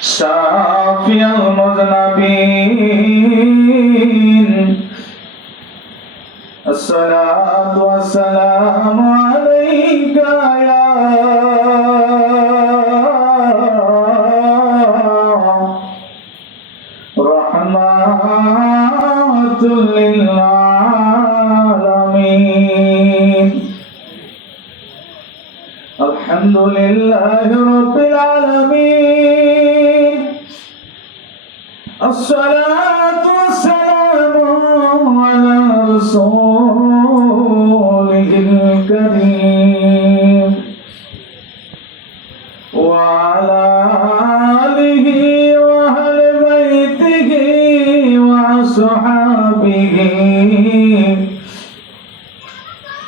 شافي المذنبين الصلاة والسلام عليك يا رحمة للعالمين الحمد لله رب العالمين الصلاة والسلام على رسوله الكريم وعلى آله وأهل بيته وأصحابه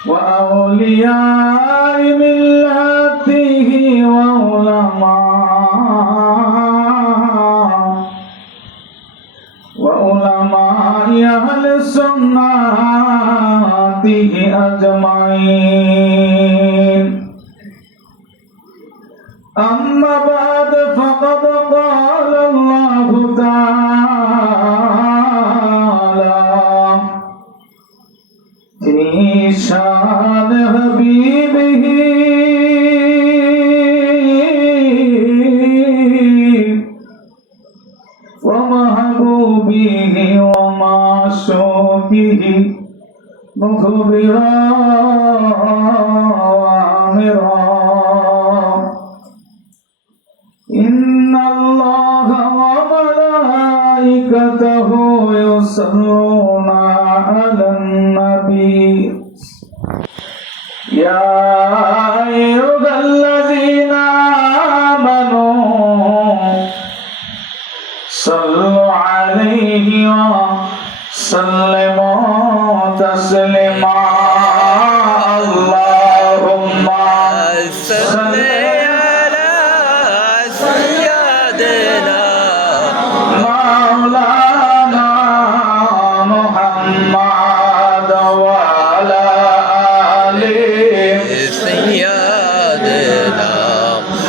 وأولياء ملته وعلماء أهل سنته أجمعين أما بعد فقد قال الله تعالى في شان حبيبه ومحبوبه ومعشوقه مخبرا وآمرا إن الله وملائكته يصلون على النبي يا أيها الذين آمنوا صلوا عليه وسلموا تسليما اللهم صل على سيدنا مولانا محمد وعلى آله سيدنا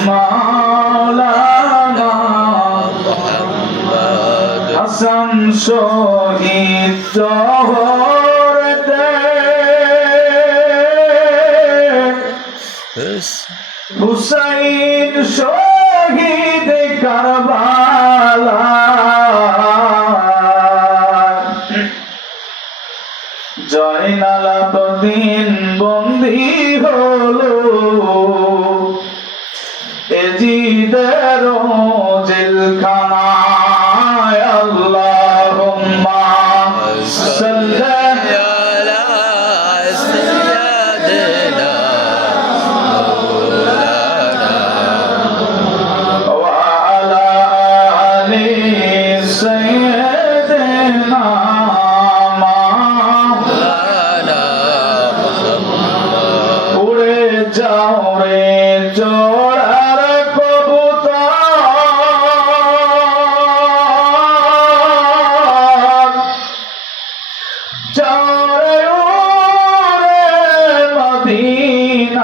مولانا হাসান শহীদ জহরতে হুসাইন শহীদ কারবালা জয়নাল আবেদিন বন্দী হলো এজিদের জেলখানায় আল্লাহুম্মা সাল্লি আলা সাইয়্যিদিনা মাওলানা ওয়া আলা আলি সাইয়্যিদিনা মাওলানা উড়ে যাও রে জোড়ার কবুতর চড়ে উড়ে মদিনায়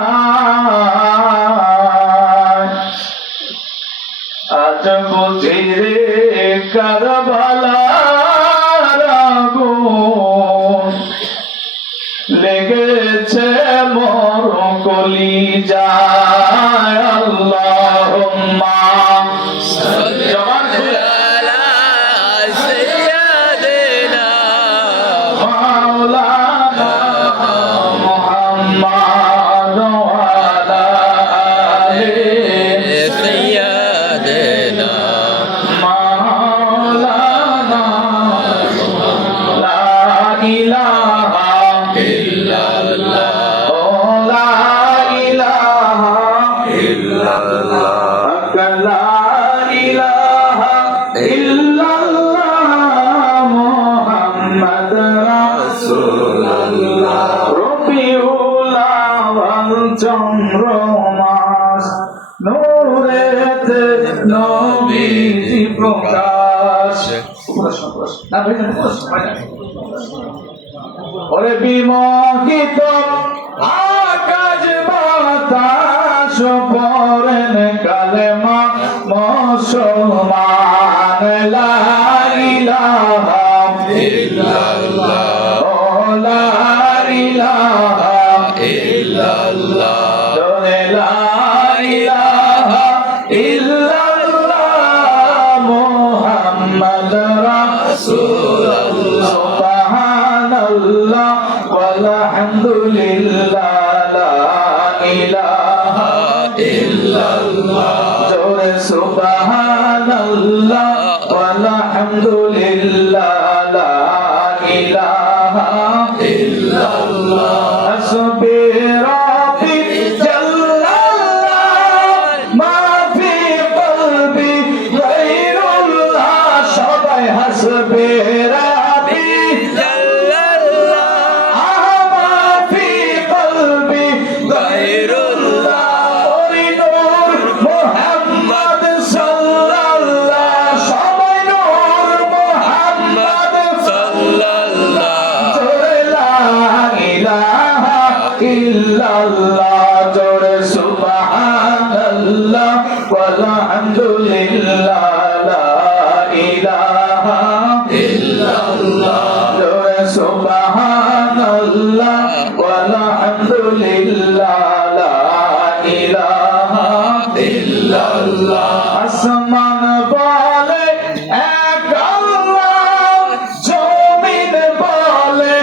আজ বুঝি রে কারবালার আগুন লেগেছে মোর কলিজায় আল্লাহুম্মা সাল্লি আলা সাইয়্যিদিনা মাওলানা মুহাম্মদ ওয়া আলা আলি সাইয়্যিদিনা মাওলানা লা ইলাহা ইল্লাল্লাহ লা ইলাহা ইল্লাল্লাহ লা ইলাহা ইল্লাল্লাহ মুহাম্মদ রাসূলুল্লাহ রবিউল আউয়াল চন্দ্র মাস নূরেতে নবীজি প্রকাশ না ভাই না ওরে বিমোহিত আকাশ বাতাস পড়েন কালেমা মুসলমান লা ইলাহা ইল্লাল্লাহ ও লা ইলাহা ইল্লাল্লাহ জোরে লা ইলাহা ইল্লাল্লাহ মুহাম্মদ রাসূলুল্লাহ সুবহানাল্লাহ ওয়ালহামদুলিল্লাহ লা ইলাহা ইল্লাল্লাহ জোরে সুবহানাল্লাহ ওয়ালহামদুলিল্লাহ লা ইলাহা ইল্লাল্লাহ হাসবি রাব্বি জাল্লাল্লাহ মা ফি কলবি গায়রুল্লাহ সবাই হাসবি রাব্বি জাল্লাল্লাহ মা ফি কলবি গায়রুল্লাহ ওই নূর মুহাম্মদ সাল্লাল্লাহ সবাই নূর মুহাম্মদ সাল্লাল্লাহ জোরে লা ইলাহা ইল্লাল্লাহ জোরে সুবহানাল্লাহ ওয়ালহামদুলিল্লাহ লা ইলাহা ইল্লাল্লাহ জোরে সুবহানাল্লাহ ওয়ালহামদুলিল্লাহ লা ইলাহা ইল্লাল্লাহ আসমান বলে এক আল্লাহ জমিন বলে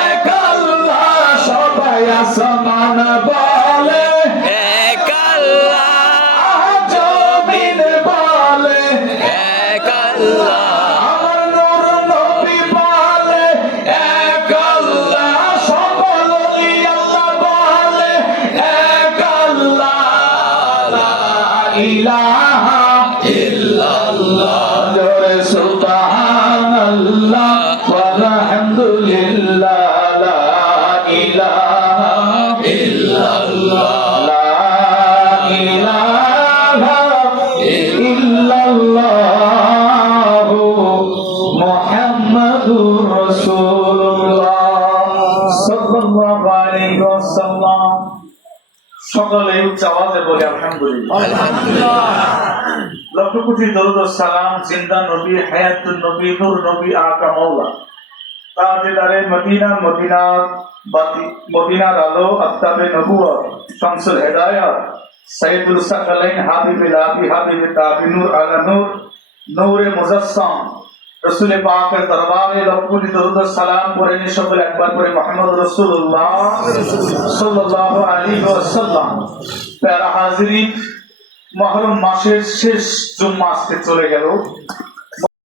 এক আল্লাহ সবাই আসমান বলে এক আল্লাহ জমিন বলে এক আল্লাহ আমার নূর নবী বলে এক আল্লাহ সকল ওলি আল্লাহ বলে এক আল্লাহ লা ইলাহা ইল্লাল্লাহ জোরে সুবহানাল্লাহ ওয়ালহামদুলিল্লাহ লা ইলাহা ইল্লাল্লাহ লা ইলাহা ইল্লাল্লাহ মুহাম্মাদুর রাসূলুল্লাহ সাল্লাল্লাহু আলাইহি ওয়াসাল্লাম সকলে উচ্চ আওয়াজে বলে আলহামদুলিল্লাহ লক্ষ কোটি দরুদ ও সালাম জিন্দা নবী হায়াতুন নবী নূর নবী আকা মাওলা তাজদারে মদিনা মদিনার আলো আফতাবে নবুয়ত শামসুল হিদায়াত সাইয়্যিদুল সাকালাইন হাবিবুল আবি হাবিব তাবিনুর আলা নূর নূরে মুজাসসাম রাসূল পাকের দরবারে লক্ষ কোটি দরুদ ও সালাম করে সকলে একবার করে মুহাম্মদ রাসূলুল্লাহ সাল্লাল্লাহু আলাইহি ওয়াসাল্লাম প্যারা হাজিরিন মুহররম মাসের শেষ জুম্মা আজকে চলে গেল